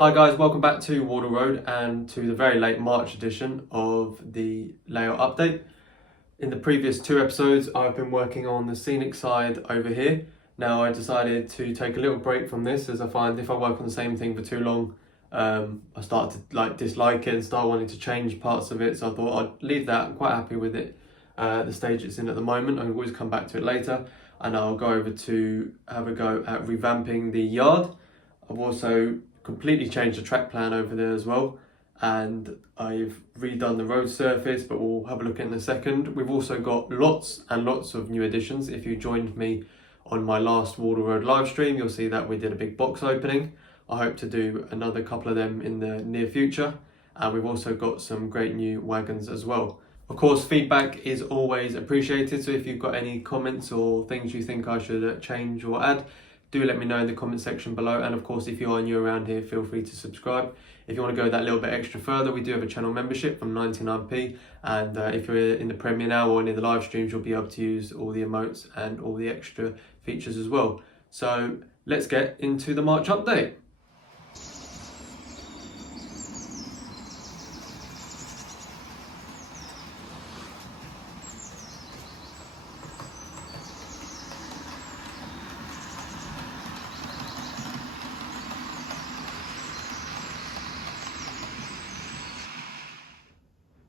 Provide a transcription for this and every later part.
Hi guys, welcome back to Wardle Road and to the very late March edition of the layout update. In the previous two episodes, I've been working on the scenic side over here. Now I decided to take a little break from this, as I find if I work on the same thing for too long, I start to dislike it and start wanting to change parts of it. So I thought I'd leave that. I'm quite happy with it. The stage it's in at the moment. I can always come back to it later, and I'll go over to have a go at revamping the yard. I've also completely changed the track plan over there as well, and I've redone the road surface, but we'll have a look in a second. We've also got lots and lots of new additions. If you joined me on my last Wardle Road live stream, you'll see that we did a big box opening. I hope to do another couple of them in the near future, and we've also got some great new wagons as well. Of course, feedback is always appreciated, so if you've got any comments or things you think I should change or add, do let me know in the comment section below. And of course, if you are new around here, feel free to subscribe. If you want to go that little bit extra further, we do have a channel membership from 99p, and if you're in the Premiere now or any of the live streams, you'll be able to use all the emotes and all the extra features as well. So let's get into the March update.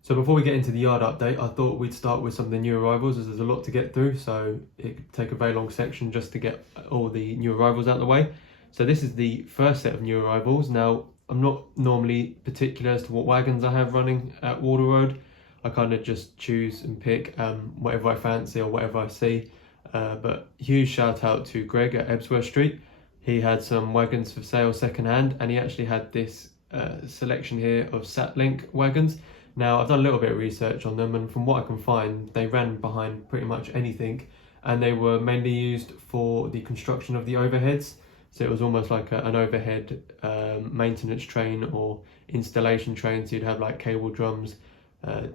So before we get into the yard update, I thought we'd start with some of the new arrivals, as there's a lot to get through, so it could take a very long section just to get all the new arrivals out of the way. So this is the first set of new arrivals. Now, I'm not normally particular as to what wagons I have running at Wardle Road. I kind of just choose and pick whatever I fancy or whatever I see. But huge shout out to Greg at Ebsworth Street. He had some wagons for sale second hand, and he actually had this selection here of Satlink wagons. Now, I've done a little bit of research on them, and from what I can find, they ran behind pretty much anything, and they were mainly used for the construction of the overheads. So it was almost like an overhead maintenance train or installation train. So you'd have like cable drums,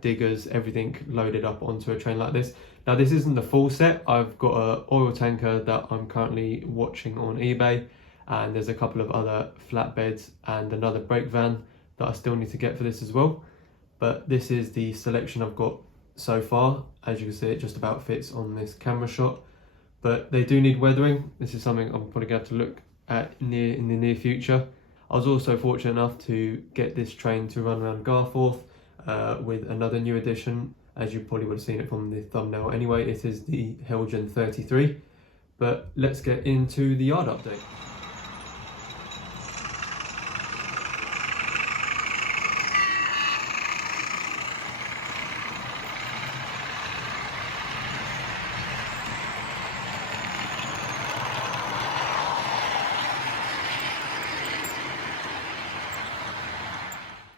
diggers, everything loaded up onto a train like this. Now, this isn't the full set. I've got an oil tanker that I'm currently watching on eBay, and there's a couple of other flatbeds and another brake van that I still need to get for this as well. But this is the selection I've got so far. As you can see, it just about fits on this camera shot, but they do need weathering. This is something I'm probably going to look at in the near future. I was also fortunate enough to get this train to run around Garforth with another new addition. As you probably would have seen it from the thumbnail anyway, it is the Heljan 33. But let's get into the yard update.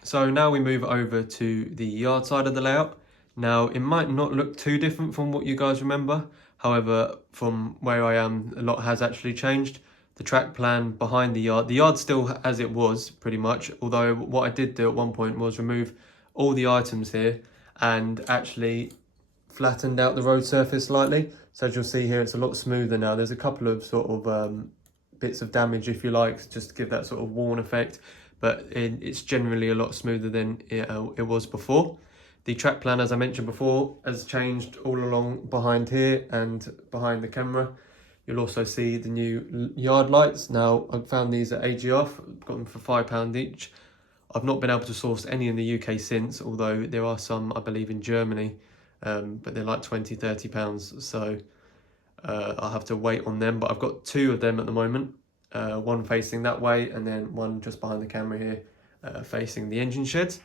So now we move over to the yard side of the layout. Now, it might not look too different from what you guys remember. However, from where I am, a lot has actually changed. The track plan behind the yard's still as it was pretty much. Although what I did do at one point was remove all the items here and actually flattened out the road surface slightly. So as you'll see here, it's a lot smoother now. There's a couple of sort of bits of damage, if you like, just to give that sort of worn effect. But it's generally a lot smoother than it was before. The track plan, as I mentioned before, has changed all along behind here and behind the camera. You'll also see the new yard lights. Now, I found these at AG Off, got them for £5 each. I've not been able to source any in the UK since, although there are some, I believe, in Germany, but they're like £20–30, so I'll have to wait on them. But I've got two of them at the moment. One facing that way, and then one just behind the camera here facing the engine sheds.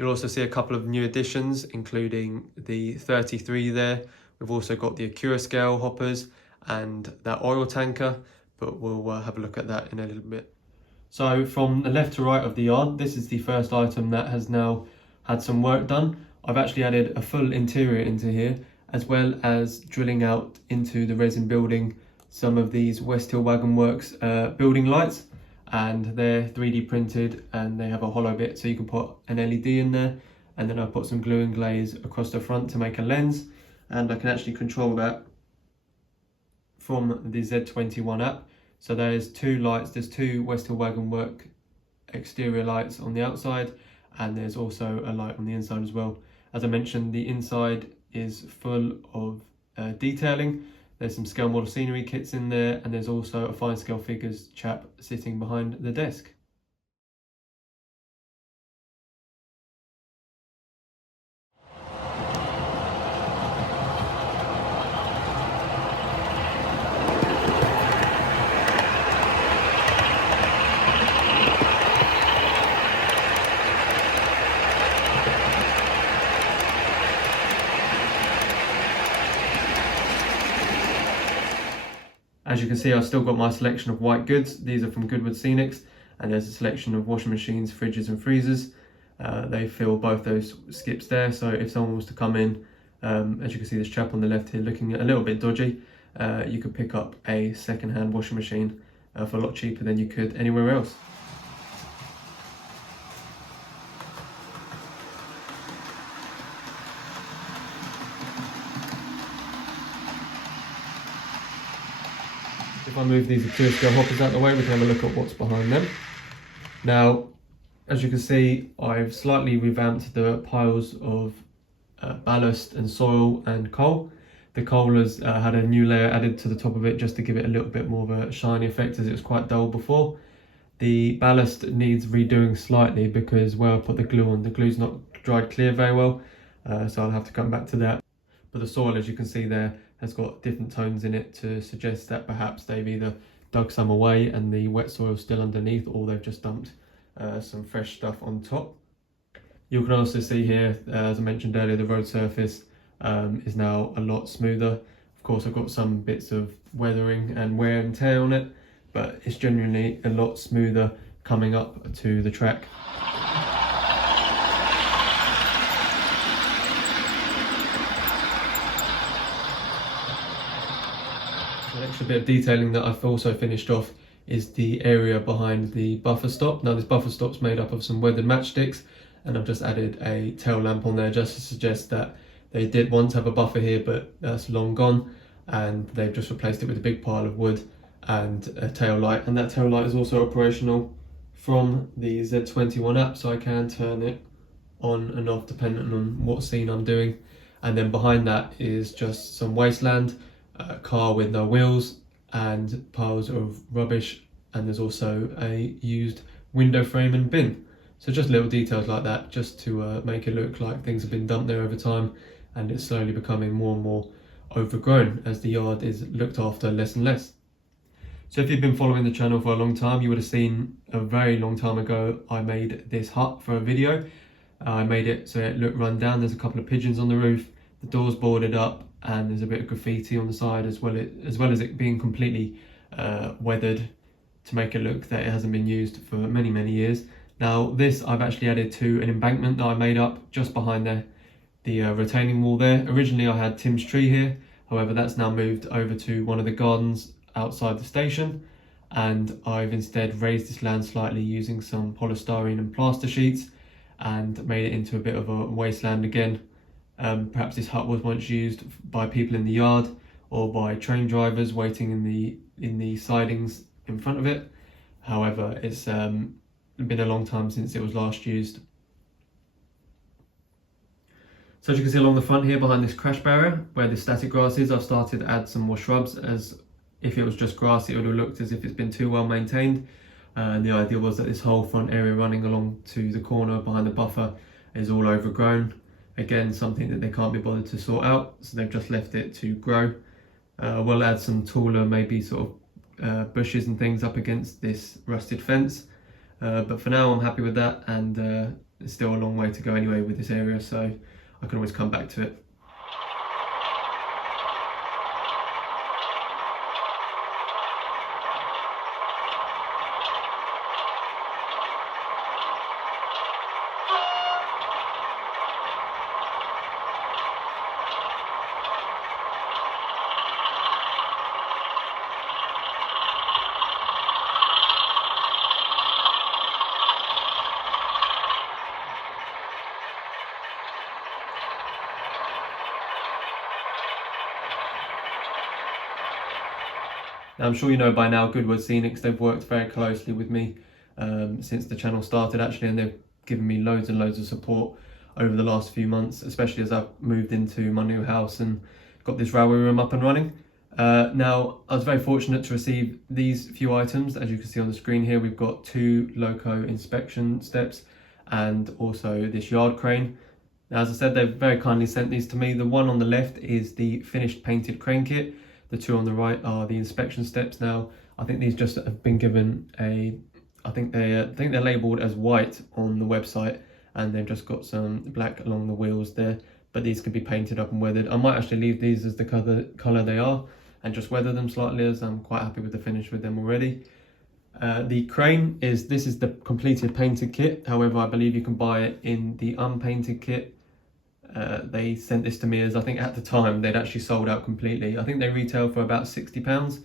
You'll also see a couple of new additions, including the 33 there. We've also got the Akura scale hoppers and that oil tanker. but we'll have a look at that in a little bit. So from the left to right of the yard, this is the first item that has now had some work done. I've actually added a full interior into here, as well as drilling out into the resin building some of these West Hill Wagon Works building lights, and they're 3D printed and they have a hollow bit so you can put an LED in there, and then I've put some glue and glaze across the front to make a lens, and I can actually control that from the Z21 app. So there's two lights, there's two West Hill Wagon Work exterior lights on the outside, and there's also a light on the inside as well. As I mentioned, the inside is full of detailing. There's some scale model scenery kits in there, and there's also a fine scale figures chap sitting behind the desk. As you can see, I've still got my selection of white goods. These are from Goodwood Scenics, and there's a selection of washing machines, fridges and freezers. They fill both those skips there, so if someone was to come in, as you can see this chap on the left here looking a little bit dodgy, you could pick up a second-hand washing machine for a lot cheaper than you could anywhere else. If I move these akura scale hoppers out of the way, we can have a look at what's behind them. Now, as you can see, I've slightly revamped the piles of ballast and soil and coal. The coal has had a new layer added to the top of it just to give it a little bit more of a shiny effect, as it was quite dull before. The ballast needs redoing slightly because where I put the glue on, the glue's not dried clear very well, so I'll have to come back to that. But the soil, as you can see there, has got different tones in it to suggest that perhaps they've either dug some away and the wet soil's still underneath, or they've just dumped some fresh stuff on top. You can also see here, as I mentioned earlier, the road surface is now a lot smoother. Of course, I've got some bits of weathering and wear and tear on it, but it's generally a lot smoother coming up to the track. An extra bit of detailing that I've also finished off is the area behind the buffer stop. Now this buffer stop's made up of some weathered matchsticks, and I've just added a tail lamp on there just to suggest that they did once have a buffer here, but that's long gone, and they've just replaced it with a big pile of wood and a tail light. And that tail light is also operational from the Z21 app, so I can turn it on and off depending on what scene I'm doing. And then behind that is just some wasteland, a car with no wheels and piles of rubbish, and there's also a used window frame and bin. So just little details like that, just to make it look like things have been dumped there over time, and it's slowly becoming more and more overgrown as the yard is looked after less and less. So if you've been following the channel for a long time, you would have seen a very long time ago I made this hut for a video. I made it so it looked run down. There's a couple of pigeons on the roof, the door's boarded up, and there's a bit of graffiti on the side, as well as it being completely weathered to make it look that it hasn't been used for many years. Now this I've actually added to an embankment that I made up just behind the retaining wall there. Originally I had Tim's tree here, however that's now moved over to one of the gardens outside the station, and I've instead raised this land slightly using some polystyrene and plaster sheets and made it into a bit of a wasteland again. Perhaps this hut was once used by people in the yard or by train drivers waiting in the sidings in front of it. However, it's been a long time since it was last used. So as you can see along the front here, behind this crash barrier where the static grass is, I've started to add some more shrubs. As if it was just grass, it would have looked as if it's been too well maintained. The idea was that this whole front area running along to the corner behind the buffer is all overgrown. Again, something that they can't be bothered to sort out, so they've just left it to grow. We'll add some taller, maybe sort of bushes and things up against this rusted fence. But for now, I'm happy with that, and there's still a long way to go anyway with this area, so I can always come back to it. Now, I'm sure you know by now, Goodwood Scenics, they've worked very closely with me since the channel started actually, and they've given me loads and loads of support over the last few months, especially as I've moved into my new house and got this railway room up and running. Now, I was very fortunate to receive these few items. As you can see on the screen here, we've got 2 loco inspection steps and also this yard crane. Now, as I said, they've very kindly sent these to me. The one on the left is the finished painted crane kit. The 2 on the right are the inspection steps. Now, I think these just have been given I think they're labelled as white on the website, and they've just got some black along the wheels there, but these can be painted up and weathered. I might actually leave these as the colour they are and just weather them slightly, as I'm quite happy with the finish with them already. The crane this is the completed painted kit. However, I believe you can buy it in the unpainted kit. They sent this to me as I think at the time they'd actually sold out completely. I think they retail for about £60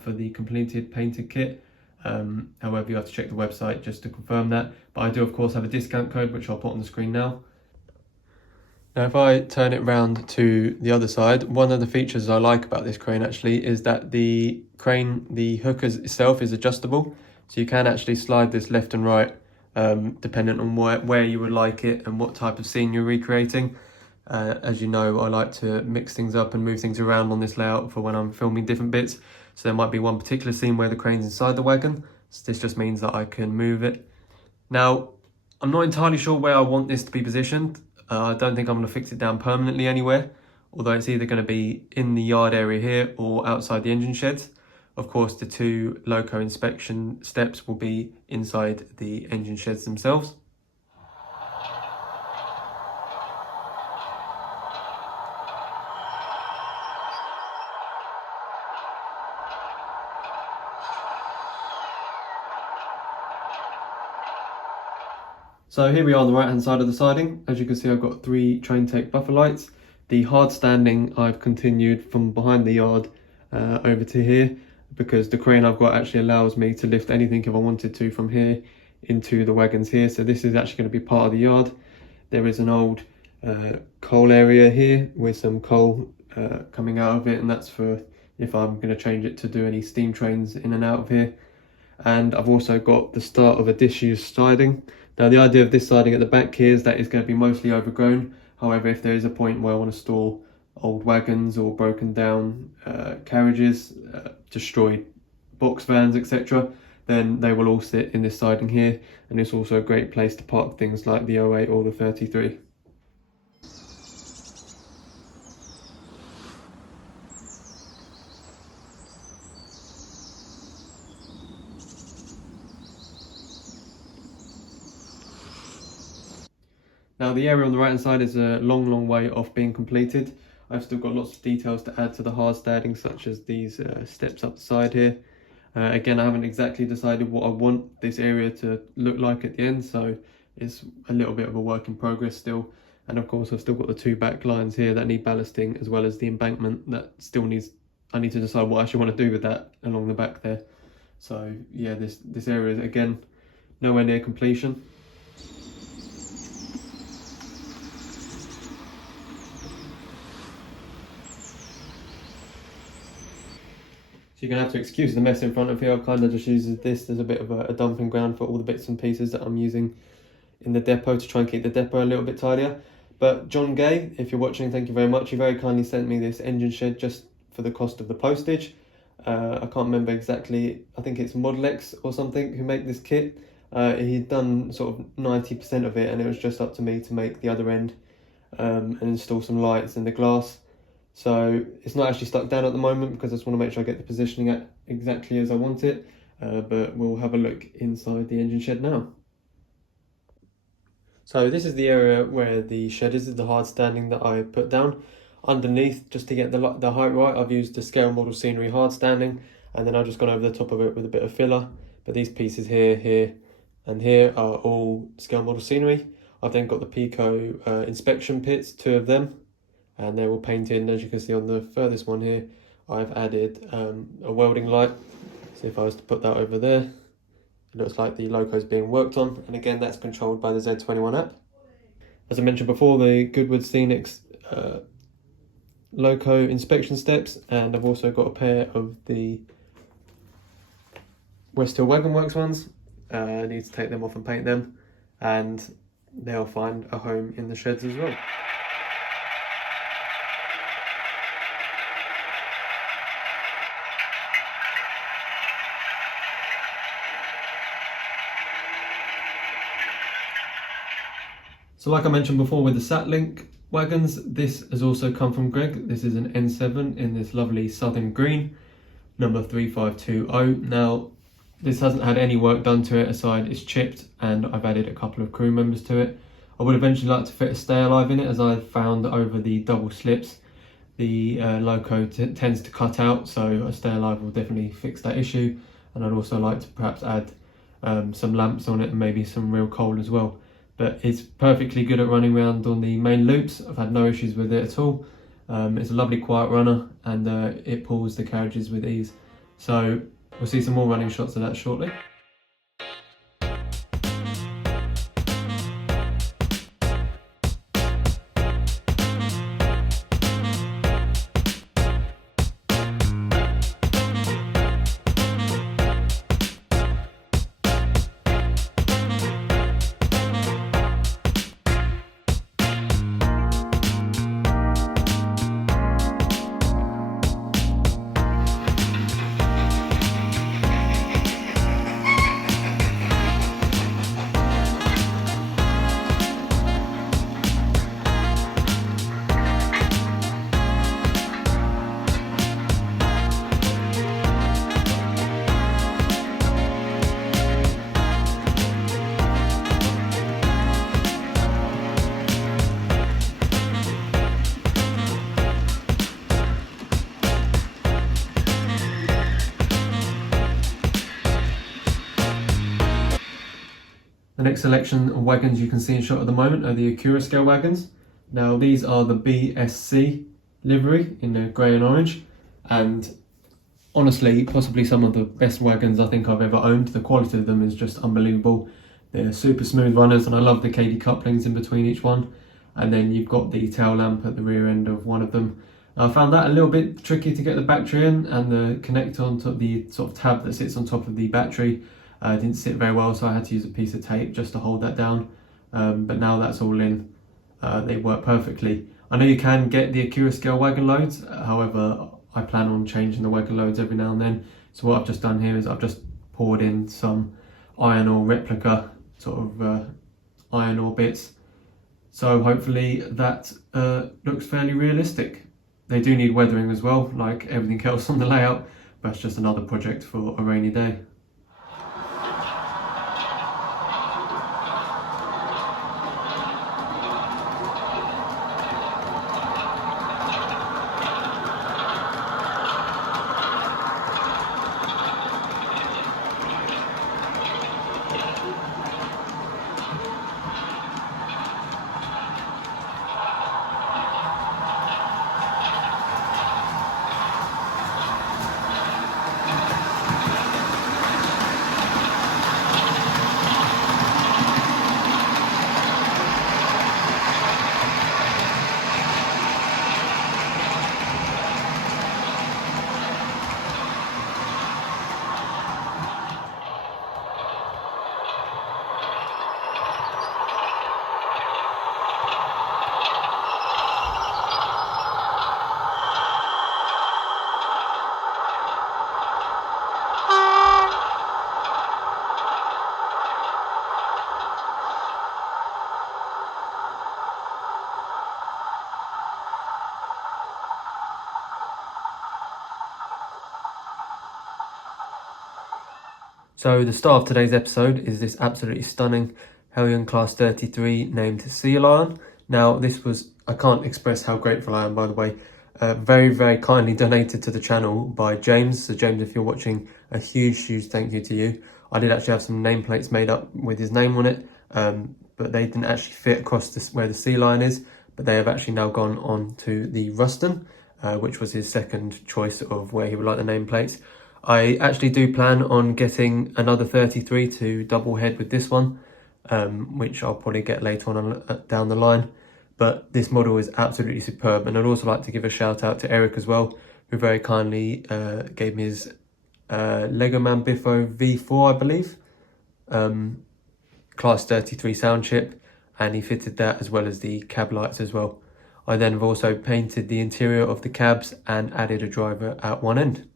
for the completed painted kit. However, you have to check the website just to confirm that. But I do of course have a discount code, which I'll put on the screen now. Now, if I turn it round to the other side, one of the features I like about this crane actually is that the hook itself is adjustable. So you can actually slide this left and right depending on where you would like it and what type of scene you're recreating. As you know, I like to mix things up and move things around on this layout for when I'm filming different bits. So there might be one particular scene where the crane's inside the wagon. So this just means that I can move it. Now, I'm not entirely sure where I want this to be positioned. I don't think I'm going to fix it down permanently anywhere, although it's either going to be in the yard area here or outside the engine sheds. Of course, the 2 loco inspection steps will be inside the engine sheds themselves. So here we are on the right hand side of the siding. As you can see, I've got 3 train tech buffer lights. The hard standing I've continued from behind the yard over to here, because the crane I've got actually allows me to lift anything if I wanted to from here into the wagons here. So this is actually going to be part of the yard. There is an old coal area here with some coal coming out of it, and that's for if I'm going to change it to do any steam trains in and out of here. And I've also got the start of a disused siding. Now, the idea of this siding at the back here is that it's going to be mostly overgrown. However, if there is a point where I want to store old wagons or broken down carriages, destroyed box vans, etc., then they will all sit in this siding here. And it's also a great place to park things like the 08 or the 33. Now, the area on the right hand side is a long way off being completed. I've still got lots of details to add to the hard standing, such as these steps up the side here. Again, I haven't exactly decided what I want this area to look like at the end, so it's a little bit of a work in progress still. And of course, I've still got the 2 back lines here that need ballasting, as well as the embankment that still I need to decide what I actually want to do with that along the back there. So yeah, this area is again nowhere near completion. You're going to have to excuse the mess in front of here. I've kind of just used this as a bit of a dumping ground for all the bits and pieces that I'm using in the depot to try and keep the depot a little bit tidier. But John Gay, if you're watching, thank you very much. He very kindly sent me this engine shed just for the cost of the postage. I can't remember exactly, I think it's Model X or something who make this kit. He'd done sort of 90% of it, and it was just up to me to make the other end and install some lights and the glass. So it's not actually stuck down at the moment because I just want to make sure I get the positioning at exactly as I want it, but we'll have a look inside the engine shed now. So this is the area where the shed is the hard standing that I put down. Underneath, just to get the height right, I've used the scale model scenery hard standing, and then I've just gone over the top of it with a bit of filler. But these pieces here and here are all scale model scenery. I've then got the Pico inspection pits, 2 of them, and they're all painted. And as you can see on the furthest one here, I've added a welding light. So if I was to put that over there, it looks like the loco is being worked on, and again that's controlled by the Z21 app. As I mentioned before, the Goodwood Scenics loco inspection steps, and I've also got a pair of the West Hill Wagon Works ones. I need to take them off and paint them, and they'll find a home in the sheds as well. So like I mentioned before with the Satlink wagons, this has also come from Greg. This is an N7 in this lovely southern green, number 3520. Now, this hasn't had any work done to it aside it's chipped, and I've added a couple of crew members to it. I would eventually like to fit a stay alive in it, as I've found over the double slips the loco tends to cut out, so a stay alive will definitely fix that issue. And I'd also like to perhaps add some lamps on it and maybe some real coal as well. But it's perfectly good at running around on the main loops. I've had no issues with it at all. It's a lovely quiet runner, and it pulls the carriages with ease. So we'll see some more running shots of that shortly. The next selection of wagons you can see in shot at the moment are the Akura scale wagons. Now these are the BSC livery in grey and orange, and honestly possibly some of the best wagons I think I've ever owned. The quality of them is just unbelievable. They're super smooth runners, and I love the KD couplings in between each one. And then you've got the tail lamp at the rear end of one of them. I found that a little bit tricky to get the battery in, and the connector on top, the sort of tab that sits on top of the battery didn't sit very well, so I had to use a piece of tape just to hold that down. But now that's all in, they work perfectly. I know you can get the Akura scale wagon loads, however I plan on changing the wagon loads every now and then. So what I've just done here is I've just poured in some iron ore replica sort of iron ore bits. So hopefully that looks fairly realistic. They do need weathering as well, like everything else on the layout, but it's just another project for a rainy day. So the star of today's episode is this absolutely stunning Heljan Class 33 named Sea Lion. Now this was, I can't express how grateful I am, by the way, very, very kindly donated to the channel by James. So James, if you're watching, a huge, huge thank you to you. I did actually have some nameplates made up with his name on it, but they didn't actually fit across this, where the Sea Lion is, but they have actually now gone on to the Ruston, which was his second choice of where he would like the nameplates. I actually do plan on getting another 33 to double head with this one, which I'll probably get later on down the line. But this model is absolutely superb, and I'd also like to give a shout out to Eric as well, who very kindly gave me his Lego Man Biffo V4, I believe, Class 33 sound chip, and he fitted that as well as the cab lights as well. I then have also painted the interior of the cabs and added a driver at one end.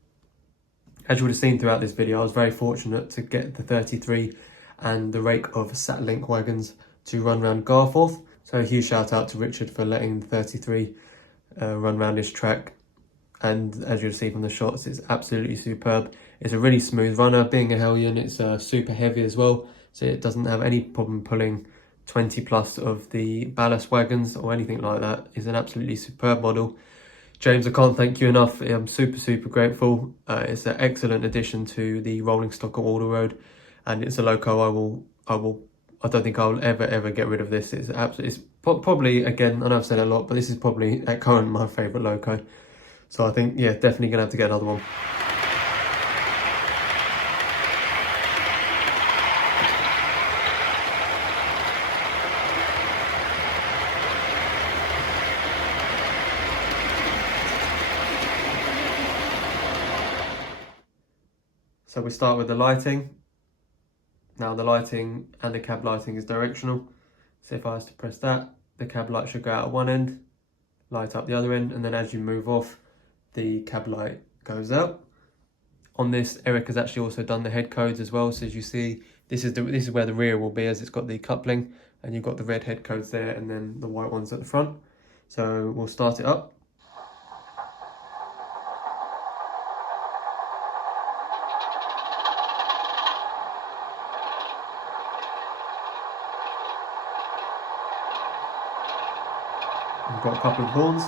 As you would have seen throughout this video, I was very fortunate to get the 33 and the rake of Satlink wagons to run around Garforth. So a huge shout out to Richard for letting the 33 run around this track. And as you'll see from the shots, it's absolutely superb. It's a really smooth runner. Being a Heljan, it's super heavy as well, so it doesn't have any problem pulling 20 plus of the ballast wagons or anything like that. It's an absolutely superb model. James, I can't thank you enough. I'm super grateful. It's an excellent addition to the rolling stock at Wardle Road, and it's a loco I don't think I'll ever get rid of this. It's probably, again, I know I've said a lot, but this is probably at current my favourite loco. So I think, yeah, definitely gonna have to get another one. So we start with the lighting. Now the lighting and the cab lighting is directional. So if I was to press that, the cab light should go out at one end, light up the other end, and then as you move off, the cab light goes out. On this, Eric has actually also done the head codes as well. So as you see, this is where the rear will be, as it's got the coupling, and you've got the red head codes there, and then the white ones at the front. So we'll start it up. We've got a couple of horns.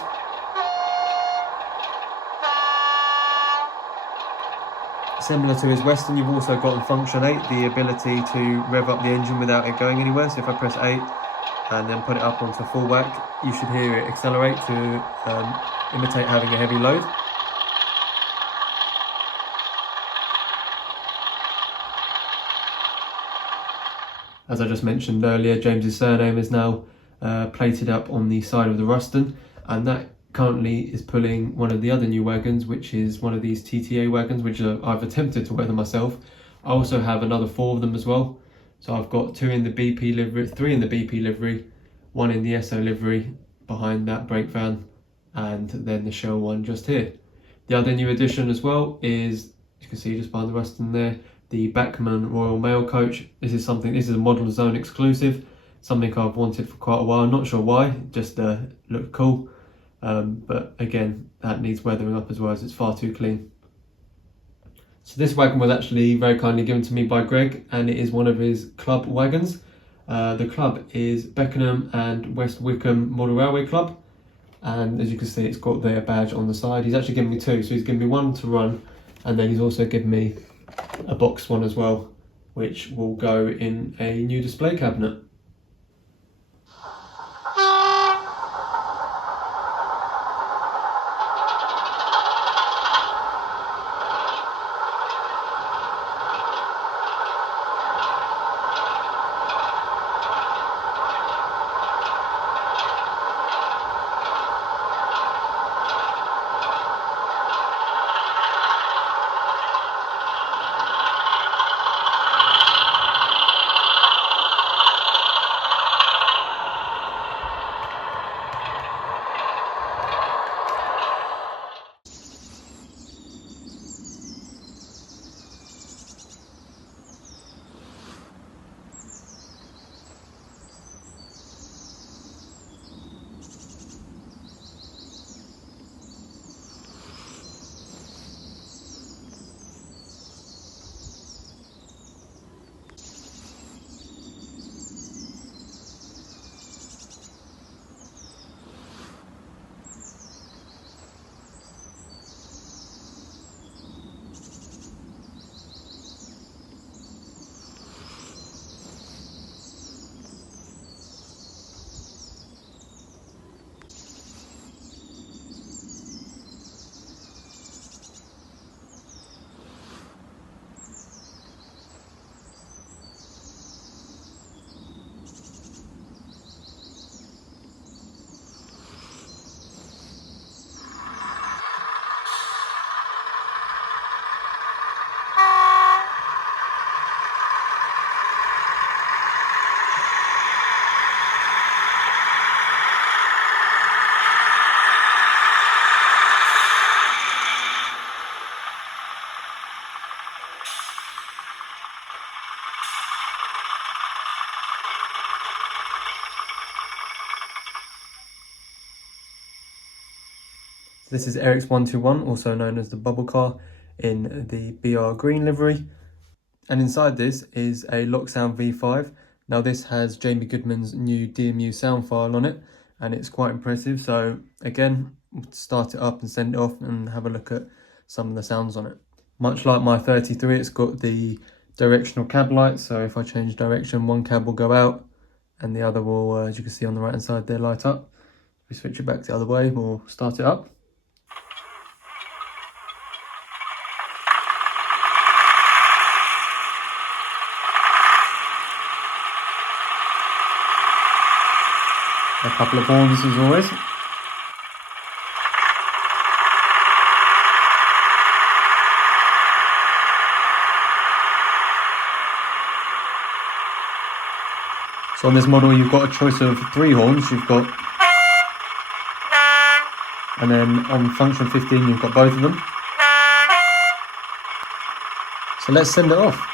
Similar to his Western, you've also got in function 8 the ability to rev up the engine without it going anywhere. So if I press 8 and then put it up onto full whack, you should hear it accelerate to imitate having a heavy load. As I just mentioned earlier, James's surname is now plated up on the side of the Ruston, and that currently is pulling one of the other new wagons, which is one of these TTA wagons, which I've attempted to weather myself. I also have another 4 of them as well. So I've got 2 in the BP livery, 3 in the BP livery, 1 in the SO livery behind that brake van, and then the Shell one just here. The other new addition as well is, you can see just behind the Ruston there, the Bachmann Royal Mail coach. This is a Model Zone exclusive, something I've wanted for quite a while. I'm not sure why, just looked cool. But again, that needs weathering up as well, as it's far too clean. So this wagon was actually very kindly given to me by Greg, and it is one of his club wagons. The club is Beckenham and West Wickham Model Railway Club, and as you can see, it's got their badge on the side. He's actually given me 2, so he's given me 1 to run, and then he's also given me a box one as well, which will go in a new display cabinet. This is Eric's 121, also known as the bubble car, in the BR green livery. And inside this is a Locksound V5. Now this has Jamie Goodman's new DMU sound file on it, and it's quite impressive. So again, we'll start it up and send it off and have a look at some of the sounds on it. Much like my 33, it's got the directional cab lights. So if I change direction, one cab will go out and the other will, as you can see on the right hand side there, light up. If we switch it back the other way, we'll start it up. A couple of horns as always. So on this model you've got a choice of 3 horns. You've got, and then on function 15 you've got both of them. So let's send it off.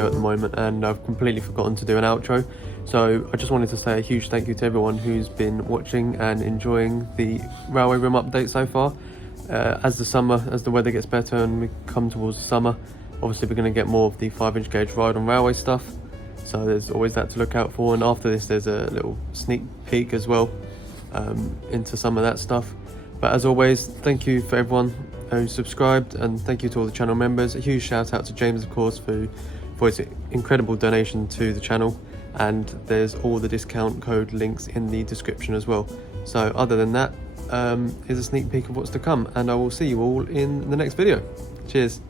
At the moment, and I've completely forgotten to do an outro, so I just wanted to say a huge thank you to everyone who's been watching and enjoying the railway room update so far. As the weather gets better and we come towards summer, obviously we're going to get more of the 5-inch gauge ride on railway stuff, so there's always that to look out for. And after this there's a little sneak peek as well into some of that stuff. But as always, thank you for everyone who subscribed, and thank you to all the channel members. A huge shout out to James, of course, for his incredible donation to the channel, and there's all the discount code links in the description as well. So other than that, here's a sneak peek of what's to come, and I will see you all in the next video. Cheers.